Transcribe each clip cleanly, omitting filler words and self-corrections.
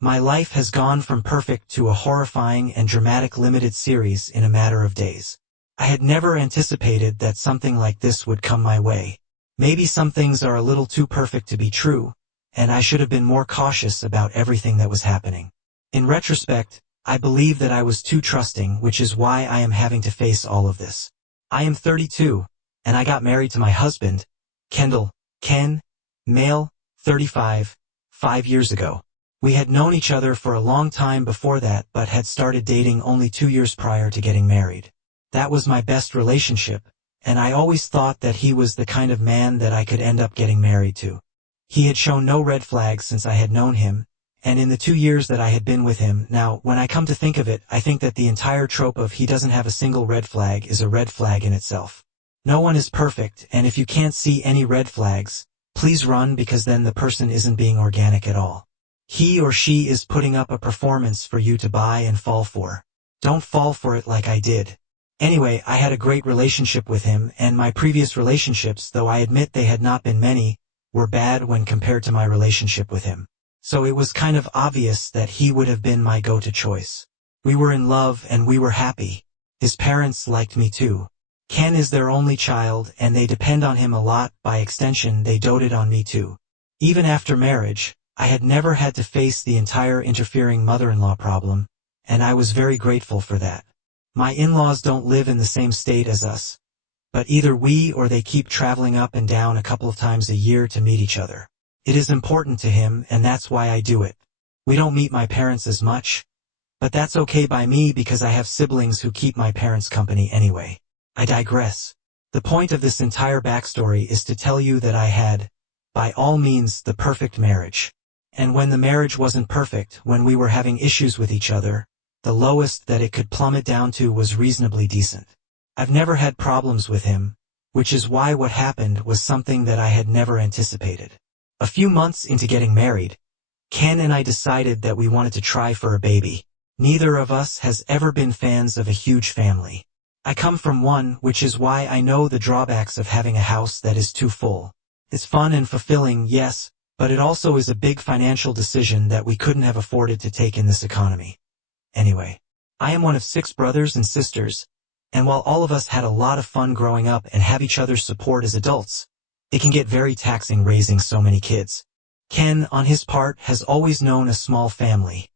My life has gone from perfect to a horrifying and dramatic limited series in a matter of days. I had never anticipated that something like this would come my way. Maybe some things are a little too perfect to be true, and I should have been more cautious about everything that was happening. In retrospect, I believe that I was too trusting, which is why I am having to face all of this. I am 32, and I got married to my husband, Ken, male, 35, 5 years ago. We had known each other for a long time before that but had started dating only 2 years prior to getting married. That was my best relationship, and I always thought that he was the kind of man that I could end up getting married to. He had shown no red flags since I had known him, and in the 2 years that I had been with him. Now, when I come to think of it, I think that the entire trope of he doesn't have a single red flag is a red flag in itself. No one is perfect, and if you can't see any red flags, please run, because then the person isn't being organic at all. He or she is putting up a performance for you to buy and fall for. Don't fall for it like I did. Anyway, I had a great relationship with him, and my previous relationships, though I admit they had not been many, were bad when compared to my relationship with him. So it was kind of obvious that he would have been my go-to choice. We were in love and we were happy. His parents liked me too. Ken is their only child and they depend on him a lot. By extension, they doted on me too. Even after marriage, I had never had to face the entire interfering mother-in-law problem, and I was very grateful for that. My in-laws don't live in the same state as us, but either we or they keep traveling up and down a couple of times a year to meet each other. It is important to him, and that's why I do it. We don't meet my parents as much, but that's okay by me because I have siblings who keep my parents company anyway. I digress. The point of this entire backstory is to tell you that I had, by all means, the perfect marriage. And when the marriage wasn't perfect, when we were having issues with each other, the lowest that it could plummet down to was reasonably decent. I've never had problems with him, which is why what happened was something that I had never anticipated. A few months into getting married, Ken and I decided that we wanted to try for a baby. Neither of us has ever been fans of a huge family. I come from one, which is why I know the drawbacks of having a house that is too full. It's fun and fulfilling, yes, but it also is a big financial decision that we couldn't have afforded to take in this economy. Anyway, I am one of 6 brothers and sisters, and while all of us had a lot of fun growing up and have each other's support as adults, it can get very taxing raising so many kids. Ken, on his part, has always known a small family.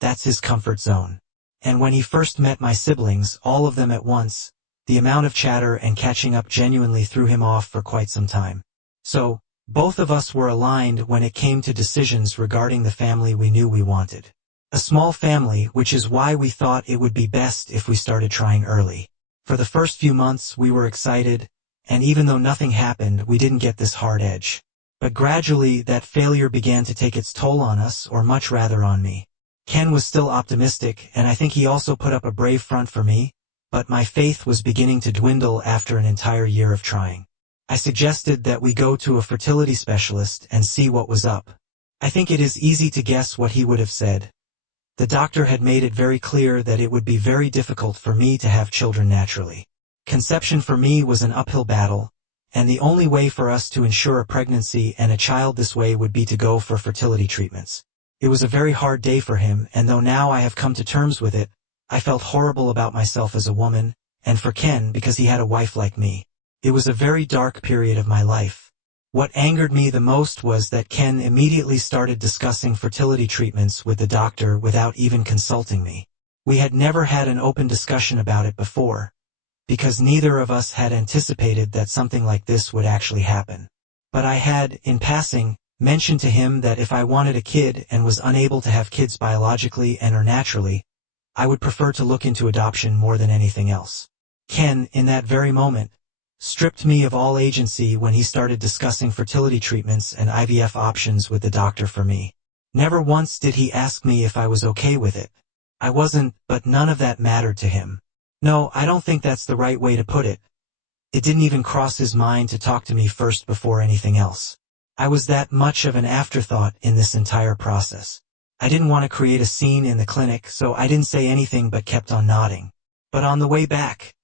That's his comfort zone. And when he first met my siblings, all of them at once, the amount of chatter and catching up genuinely threw him off for quite some time. So, both of us were aligned when it came to decisions regarding the family we knew we wanted. A small family, which is why we thought it would be best if we started trying early. For the first few months we were excited, and even though nothing happened, we didn't get this hard edge. But gradually that failure began to take its toll on us, or much rather on me. Ken was still optimistic, and I think he also put up a brave front for me, but my faith was beginning to dwindle after an entire year of trying. I suggested that we go to a fertility specialist and see what was up. I think it is easy to guess what he would have said. The doctor had made it very clear that it would be very difficult for me to have children naturally. Conception for me was an uphill battle, and the only way for us to ensure a pregnancy and a child this way would be to go for fertility treatments. It was a very hard day for him, and though now I have come to terms with it, I felt horrible about myself as a woman, and for Ken because he had a wife like me. It was a very dark period of my life. What angered me the most was that Ken immediately started discussing fertility treatments with the doctor without even consulting me. We had never had an open discussion about it before, because neither of us had anticipated that something like this would actually happen. But I had, in passing, mentioned to him that if I wanted a kid and was unable to have kids biologically and/or naturally, I would prefer to look into adoption more than anything else. Ken, in that very moment, stripped me of all agency when he started discussing fertility treatments and IVF options with the doctor for me. Never once did he ask me if I was okay with it. I wasn't, but none of that mattered to him. No, I don't think that's the right way to put it. It didn't even cross his mind to talk to me first before anything else. I was that much of an afterthought in this entire process. I didn't want to create a scene in the clinic, so I didn't say anything but kept on nodding. But on the way back,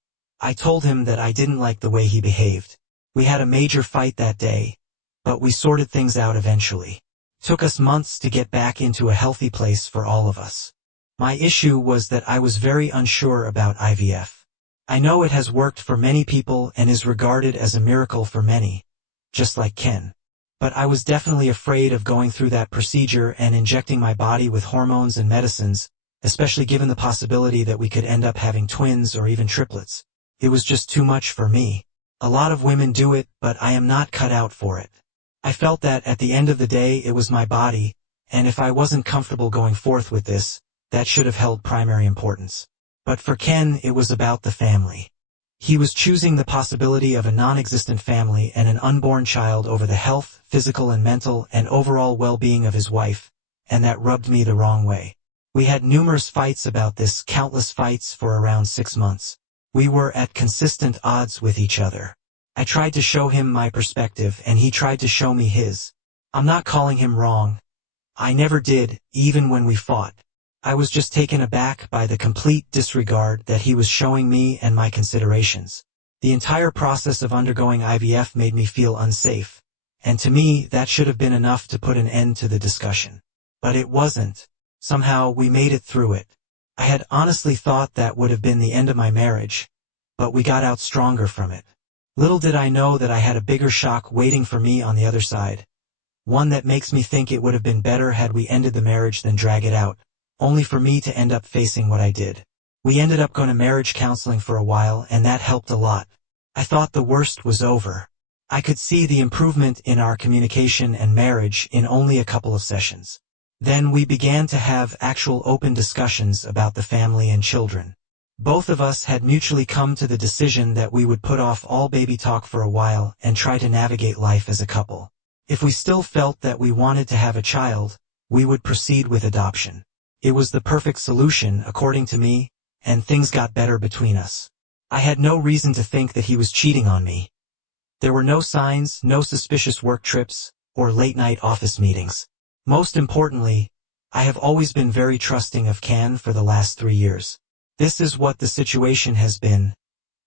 I told him that I didn't like the way he behaved. We had a major fight that day, but we sorted things out eventually. Took us months to get back into a healthy place for all of us. My issue was that I was very unsure about IVF. I know it has worked for many people and is regarded as a miracle for many, just like Ken. But I was definitely afraid of going through that procedure and injecting my body with hormones and medicines, especially given the possibility that we could end up having twins or even triplets. It was just too much for me. A lot of women do it, but I am not cut out for it. I felt that at the end of the day it was my body, and if I wasn't comfortable going forth with this, that should have held primary importance. But for Ken it was about the family. He was choosing the possibility of a non-existent family and an unborn child over the health, physical and mental and overall well-being of his wife, and that rubbed me the wrong way. We had numerous fights about this, countless fights for around 6 months. We were at consistent odds with each other. I tried to show him my perspective and he tried to show me his. I'm not calling him wrong. I never did, even when we fought. I was just taken aback by the complete disregard that he was showing me and my considerations. The entire process of undergoing IVF made me feel unsafe, and to me that should have been enough to put an end to the discussion. But it wasn't. Somehow we made it through it. I had honestly thought that would have been the end of my marriage, but we got out stronger from it. Little did I know that I had a bigger shock waiting for me on the other side. One that makes me think it would have been better had we ended the marriage than drag it out, only for me to end up facing what I did. We ended up going to marriage counseling for a while and that helped a lot. I thought the worst was over. I could see the improvement in our communication and marriage in only a couple of sessions. Then we began to have actual open discussions about the family and children. Both of us had mutually come to the decision that we would put off all baby talk for a while and try to navigate life as a couple. If we still felt that we wanted to have a child, we would proceed with adoption. It was the perfect solution, according to me, and things got better between us. I had no reason to think that he was cheating on me. There were no signs, no suspicious work trips, or late-night office meetings. Most importantly, I have always been very trusting of Ken for the last 3 years. This is what the situation has been.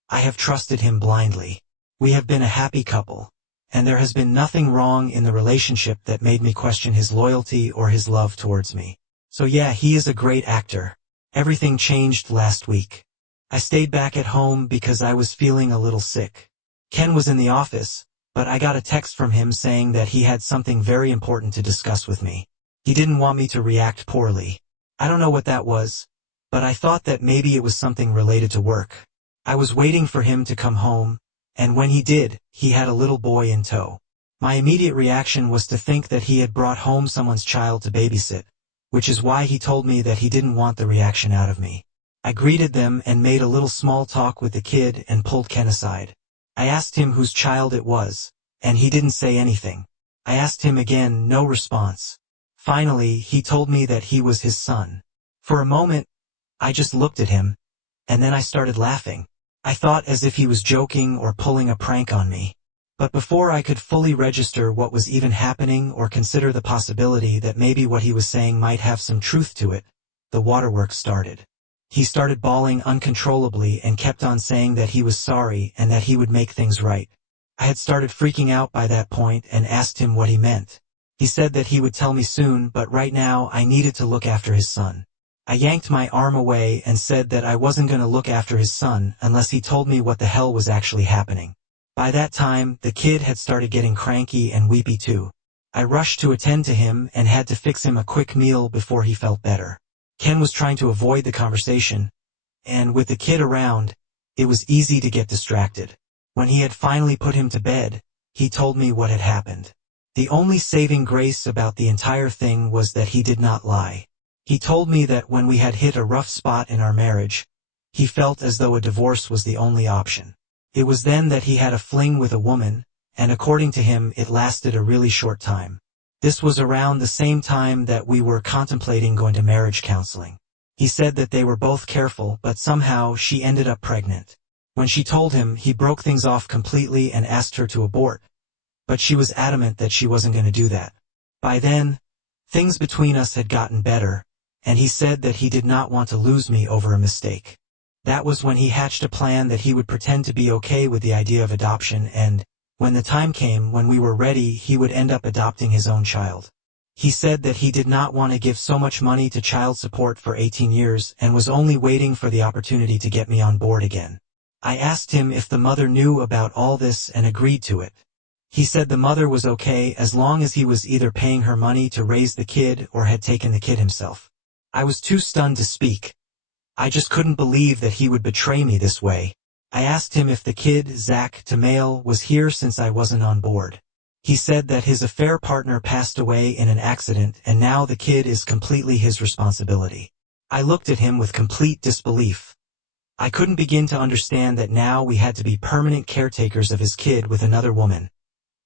I have trusted him blindly. We have been a happy couple, and there has been nothing wrong in the relationship that made me question his loyalty or his love towards me. So yeah, he is a great actor. Everything changed last week. I stayed back at home because I was feeling a little sick. Ken was in the office, but I got a text from him saying that he had something very important to discuss with me. He didn't want me to react poorly. I don't know what that was, but I thought that maybe it was something related to work. I was waiting for him to come home, and when he did, he had a little boy in tow. My immediate reaction was to think that he had brought home someone's child to babysit, which is why he told me that he didn't want the reaction out of me. I greeted them and made a little small talk with the kid and pulled Ken aside. I asked him whose child it was, and he didn't say anything. I asked him again, no response. Finally, he told me that he was his son. For a moment, I just looked at him, and then I started laughing. I thought as if he was joking or pulling a prank on me. But before I could fully register what was even happening or consider the possibility that maybe what he was saying might have some truth to it, the waterworks started. He started bawling uncontrollably and kept on saying that he was sorry and that he would make things right. I had started freaking out by that point and asked him what he meant. He said that he would tell me soon, but right now I needed to look after his son. I yanked my arm away and said that I wasn't going to look after his son unless he told me what the hell was actually happening. By that time, the kid had started getting cranky and weepy too. I rushed to attend to him and had to fix him a quick meal before he felt better. Ken was trying to avoid the conversation, and with the kid around, it was easy to get distracted. When he had finally put him to bed, he told me what had happened. The only saving grace about the entire thing was that he did not lie. He told me that when we had hit a rough spot in our marriage, he felt as though a divorce was the only option. It was then that he had a fling with a woman, and according to him it lasted a really short time. This was around the same time that we were contemplating going to marriage counseling. He said that they were both careful, but somehow she ended up pregnant. When she told him, he broke things off completely and asked her to abort. But she was adamant that she wasn't going to do that. By then, things between us had gotten better, and he said that he did not want to lose me over a mistake. That was when he hatched a plan that he would pretend to be okay with the idea of adoption and, when the time came when we were ready, he would end up adopting his own child. He said that he did not want to give so much money to child support for 18 years and was only waiting for the opportunity to get me on board again. I asked him if the mother knew about all this and agreed to it. He said the mother was okay as long as he was either paying her money to raise the kid or had taken the kid himself. I was too stunned to speak. I just couldn't believe that he would betray me this way. I asked him if the kid, Zach Tamail, was here since I wasn't on board. He said that his affair partner passed away in an accident and now the kid is completely his responsibility. I looked at him with complete disbelief. I couldn't begin to understand that now we had to be permanent caretakers of his kid with another woman.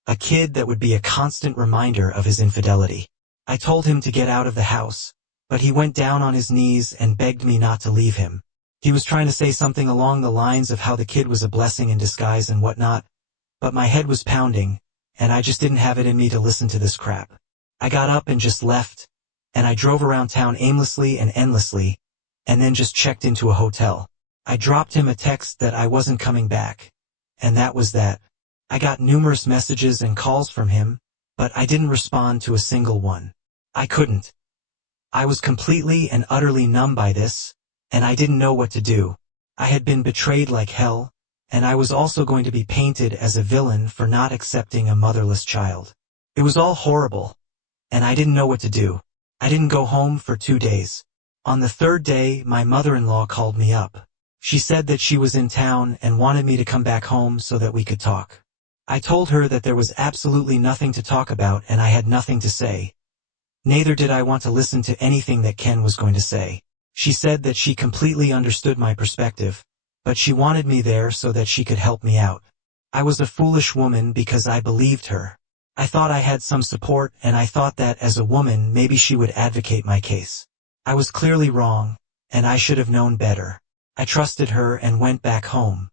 A kid that would be a constant reminder of his infidelity. I told him to get out of the house, but he went down on his knees and begged me not to leave him. He was trying to say something along the lines of how the kid was a blessing in disguise and whatnot, but my head was pounding, and I just didn't have it in me to listen to this crap. I got up and just left, and I drove around town aimlessly and endlessly, and then just checked into a hotel. I dropped him a text that I wasn't coming back, and that was that. I got numerous messages and calls from him, but I didn't respond to a single one. I couldn't. I was completely and utterly numb by this, and I didn't know what to do. I had been betrayed like hell, and I was also going to be painted as a villain for not accepting a motherless child. It was all horrible, and I didn't know what to do. I didn't go home for 2 days. On the 3rd day, my mother-in-law called me up. She said that she was in town and wanted me to come back home so that we could talk. I told her that there was absolutely nothing to talk about and I had nothing to say. Neither did I want to listen to anything that Ken was going to say. She said that she completely understood my perspective, but she wanted me there so that she could help me out. I was a foolish woman because I believed her. I thought I had some support and I thought that as a woman maybe she would advocate my case. I was clearly wrong, and I should have known better. I trusted her and went back home.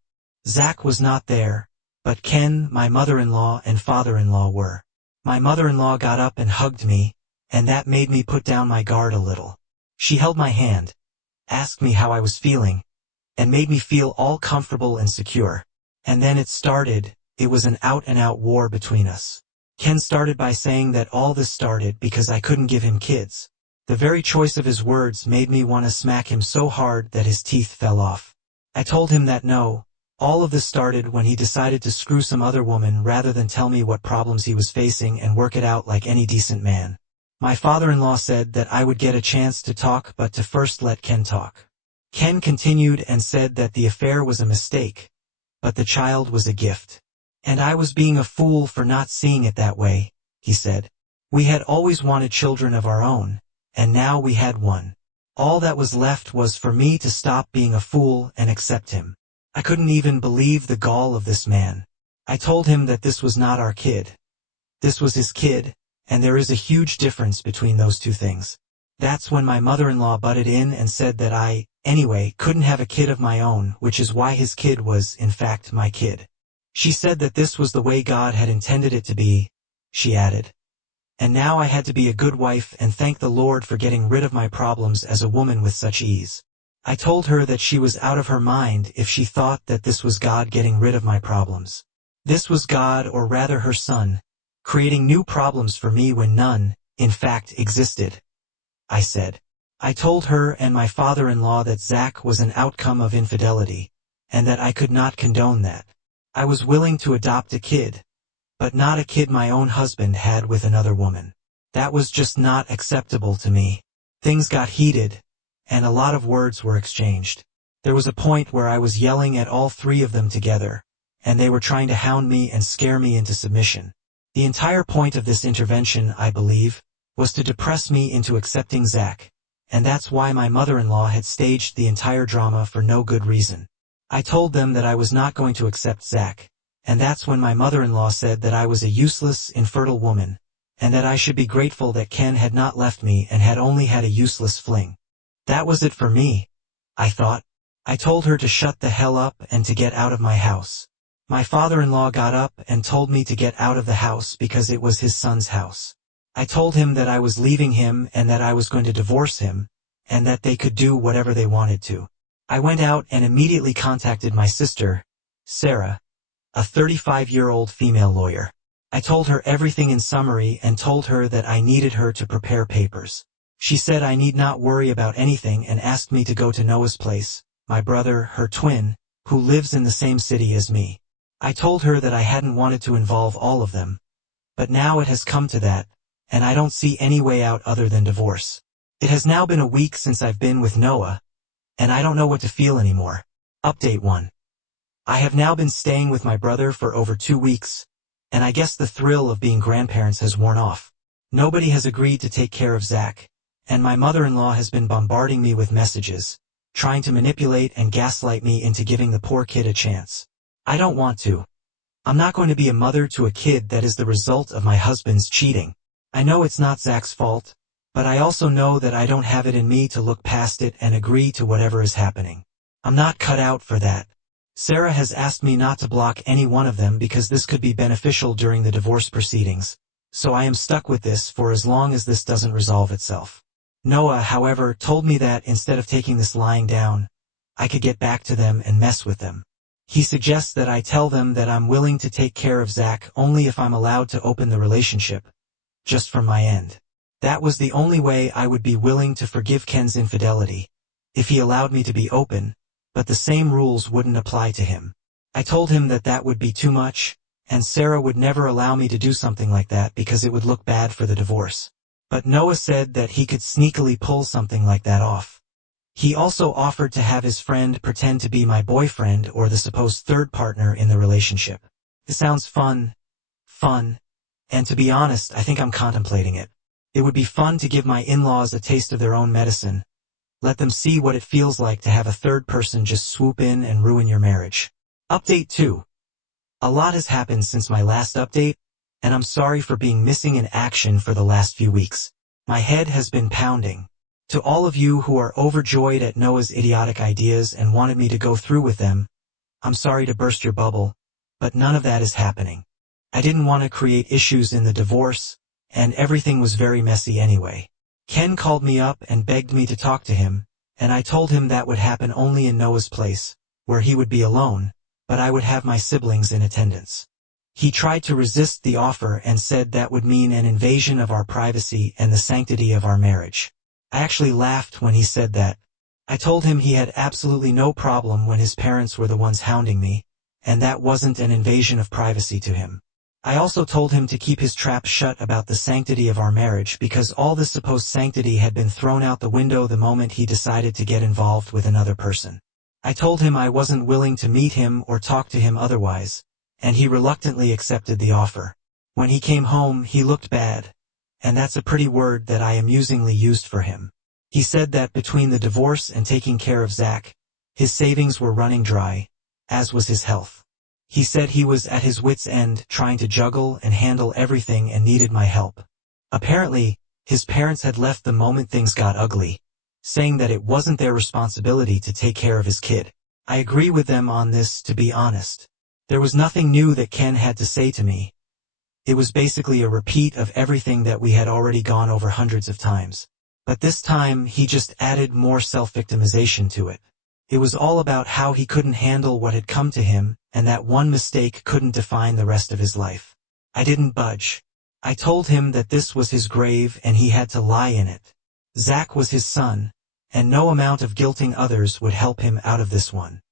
Zach was not there, but Ken, my mother-in-law and father-in-law were. My mother-in-law got up and hugged me, and that made me put down my guard a little. She held my hand, asked me how I was feeling, and made me feel all comfortable and secure. And then it started. It was an out-and-out war between us. Ken started by saying that all this started because I couldn't give him kids. The very choice of his words made me want to smack him so hard that his teeth fell off. I told him that no, all of this started when he decided to screw some other woman rather than tell me what problems he was facing and work it out like any decent man. My father-in-law said that I would get a chance to talk but to first let Ken talk. Ken continued and said that the affair was a mistake, but the child was a gift. And I was being a fool for not seeing it that way, he said. We had always wanted children of our own, and now we had one. All that was left was for me to stop being a fool and accept him. I couldn't even believe the gall of this man. I told him that this was not our kid. This was his kid, and there is a huge difference between those two things. That's when my mother-in-law butted in and said that I, anyway, couldn't have a kid of my own, which is why his kid was, in fact, my kid. She said that this was the way God had intended it to be, she added. And now I had to be a good wife and thank the Lord for getting rid of my problems as a woman with such ease. I told her that she was out of her mind if she thought that this was God getting rid of my problems. This was God, or rather her son, creating new problems for me when none, in fact, existed. I said. I told her and my father-in-law that Zach was an outcome of infidelity, and that I could not condone that. I was willing to adopt a kid, but not a kid my own husband had with another woman. That was just not acceptable to me. Things got heated, and a lot of words were exchanged. There was a point where I was yelling at all 3 of them together, and they were trying to hound me and scare me into submission. The entire point of this intervention, I believe, was to depress me into accepting Zach, and that's why my mother-in-law had staged the entire drama for no good reason. I told them that I was not going to accept Zach, and that's when my mother-in-law said that I was a useless, infertile woman, and that I should be grateful that Ken had not left me and had only had a useless fling. That was it for me, I thought. I told her to shut the hell up and to get out of my house. My father-in-law got up and told me to get out of the house because it was his son's house. I told him that I was leaving him and that I was going to divorce him, and that they could do whatever they wanted to. I went out and immediately contacted my sister, Sarah, a 35-year-old female lawyer. I told her everything in summary and told her that I needed her to prepare papers. She said I need not worry about anything and asked me to go to Noah's place, my brother, her twin, who lives in the same city as me. I told her that I hadn't wanted to involve all of them, but now it has come to that, and I don't see any way out other than divorce. It has now been a week since I've been with Noah, and I don't know what to feel anymore. Update 1. I have now been staying with my brother for over 2 weeks, and I guess the thrill of being grandparents has worn off. Nobody has agreed to take care of Zach, and my mother-in-law has been bombarding me with messages, trying to manipulate and gaslight me into giving the poor kid a chance. I don't want to. I'm not going to be a mother to a kid that is the result of my husband's cheating. I know it's not Zach's fault, but I also know that I don't have it in me to look past it and agree to whatever is happening. I'm not cut out for that. Sarah has asked me not to block any one of them because this could be beneficial during the divorce proceedings, so I am stuck with this for as long as this doesn't resolve itself. Noah, however, told me that instead of taking this lying down, I could get back to them and mess with them. He suggests that I tell them that I'm willing to take care of Zach only if I'm allowed to open the relationship, just from my end. That was the only way I would be willing to forgive Ken's infidelity, if he allowed me to be open, but the same rules wouldn't apply to him. I told him that that would be too much, and Sarah would never allow me to do something like that because it would look bad for the divorce. But Noah said that he could sneakily pull something like that off. He also offered to have his friend pretend to be my boyfriend or the supposed third partner in the relationship. It sounds fun, and to be honest, I think I'm contemplating it. It would be fun to give my in-laws a taste of their own medicine. Let them see what it feels like to have a third person just swoop in and ruin your marriage. Update 2. A lot has happened since my last update, and I'm sorry for being missing in action for the last few weeks. My head has been pounding. To all of you who are overjoyed at Noah's idiotic ideas and wanted me to go through with them, I'm sorry to burst your bubble, but none of that is happening. I didn't want to create issues in the divorce, and everything was very messy anyway. Ken called me up and begged me to talk to him, and I told him that would happen only in Noah's place, where he would be alone, but I would have my siblings in attendance. He tried to resist the offer and said that would mean an invasion of our privacy and the sanctity of our marriage. I actually laughed when he said that. I told him he had absolutely no problem when his parents were the ones hounding me, and that wasn't an invasion of privacy to him. I also told him to keep his trap shut about the sanctity of our marriage because all this supposed sanctity had been thrown out the window the moment he decided to get involved with another person. I told him I wasn't willing to meet him or talk to him otherwise, and he reluctantly accepted the offer. When he came home, he looked bad, and that's a pretty word that I amusingly used for him. He said that between the divorce and taking care of Zach, his savings were running dry, as was his health. He said he was at his wit's end trying to juggle and handle everything and needed my help. Apparently, his parents had left the moment things got ugly, saying that it wasn't their responsibility to take care of his kid. I agree with them on this, to be honest. There was nothing new that Ken had to say to me. It was basically a repeat of everything that we had already gone over hundreds of times. But this time, he just added more self-victimization to it. It was all about how he couldn't handle what had come to him, and that one mistake couldn't define the rest of his life. I didn't budge. I told him that this was his grave and he had to lie in it. Zach was his son, and no amount of guilting others would help him out of this one.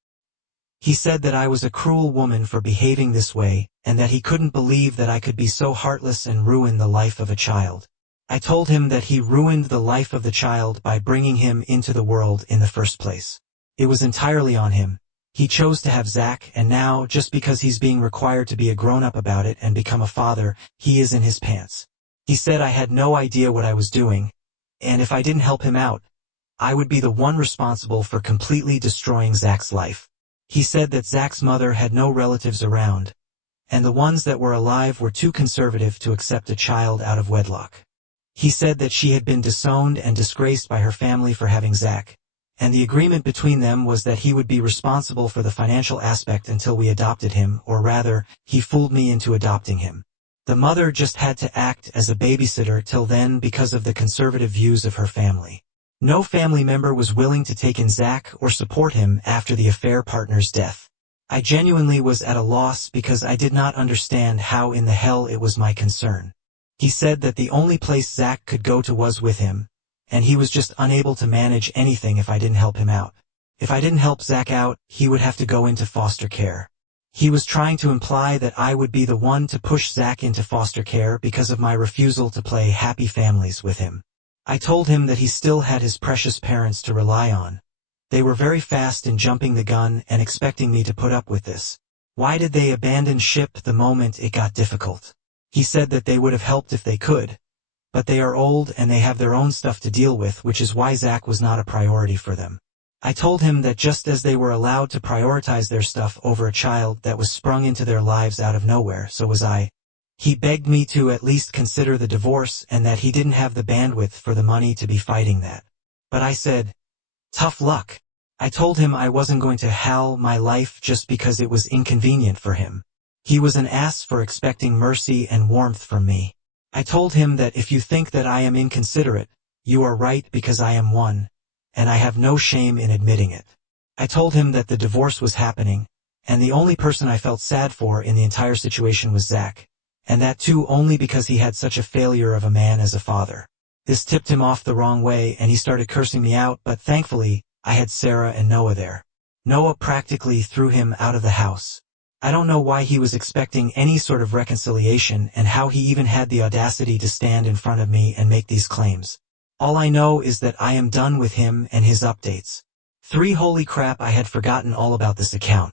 He said that I was a cruel woman for behaving this way, and that he couldn't believe that I could be so heartless and ruin the life of a child. I told him that he ruined the life of the child by bringing him into the world in the first place. It was entirely on him. He chose to have Zach, and now, just because he's being required to be a grown-up about it and become a father, he is in his pants. He said I had no idea what I was doing, and if I didn't help him out, I would be the one responsible for completely destroying Zach's life. He said that Zach's mother had no relatives around, and the ones that were alive were too conservative to accept a child out of wedlock. He said that she had been disowned and disgraced by her family for having Zach, and the agreement between them was that he would be responsible for the financial aspect until we adopted him, or rather, he fooled me into adopting him. The mother just had to act as a babysitter till then because of the conservative views of her family. No family member was willing to take in Zach or support him after the affair partner's death. I genuinely was at a loss because I did not understand how in the hell it was my concern. He said that the only place Zach could go to was with him, and he was just unable to manage anything if I didn't help him out. If I didn't help Zach out, he would have to go into foster care. He was trying to imply that I would be the one to push Zach into foster care because of my refusal to play happy families with him. I told him that he still had his precious parents to rely on. They were very fast in jumping the gun and expecting me to put up with this. Why did they abandon ship the moment it got difficult? He said that they would have helped if they could, but they are old and they have their own stuff to deal with, which is why Zach was not a priority for them. I told him that just as they were allowed to prioritize their stuff over a child that was sprung into their lives out of nowhere, so was I. He begged me to at least consider the divorce and that he didn't have the bandwidth for the money to be fighting that. But I said, tough luck. I told him I wasn't going to hell my life just because it was inconvenient for him. He was an ass for expecting mercy and warmth from me. I told him that if you think that I am inconsiderate, you are right because I am one, and I have no shame in admitting it. I told him that the divorce was happening, and the only person I felt sad for in the entire situation was Zach, and that too only because he had such a failure of a man as a father. This tipped him off the wrong way and he started cursing me out, but thankfully, I had Sarah and Noah there. Noah practically threw him out of the house. I don't know why he was expecting any sort of reconciliation and how he even had the audacity to stand in front of me and make these claims. All I know is that I am done with him and his updates. Holy crap, I had forgotten all about this account.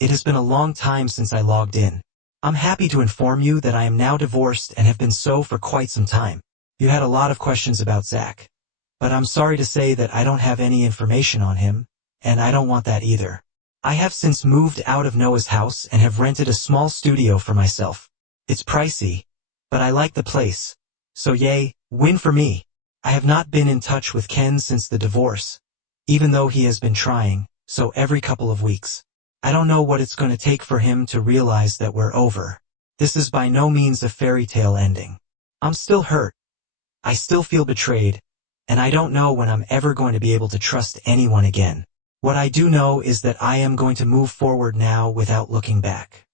It has been a long time since I logged in. I'm happy to inform you that I am now divorced and have been so for quite some time. You had a lot of questions about Zach. But I'm sorry to say that I don't have any information on him, and I don't want that either. I have since moved out of Noah's house and have rented a small studio for myself. It's pricey, but I like the place. So yay, win for me. I have not been in touch with Ken since the divorce, even though he has been trying, so every couple of weeks. I don't know what it's going to take for him to realize that we're over. This is by no means a fairy tale ending. I'm still hurt. I still feel betrayed. And I don't know when I'm ever going to be able to trust anyone again. What I do know is that I am going to move forward now without looking back.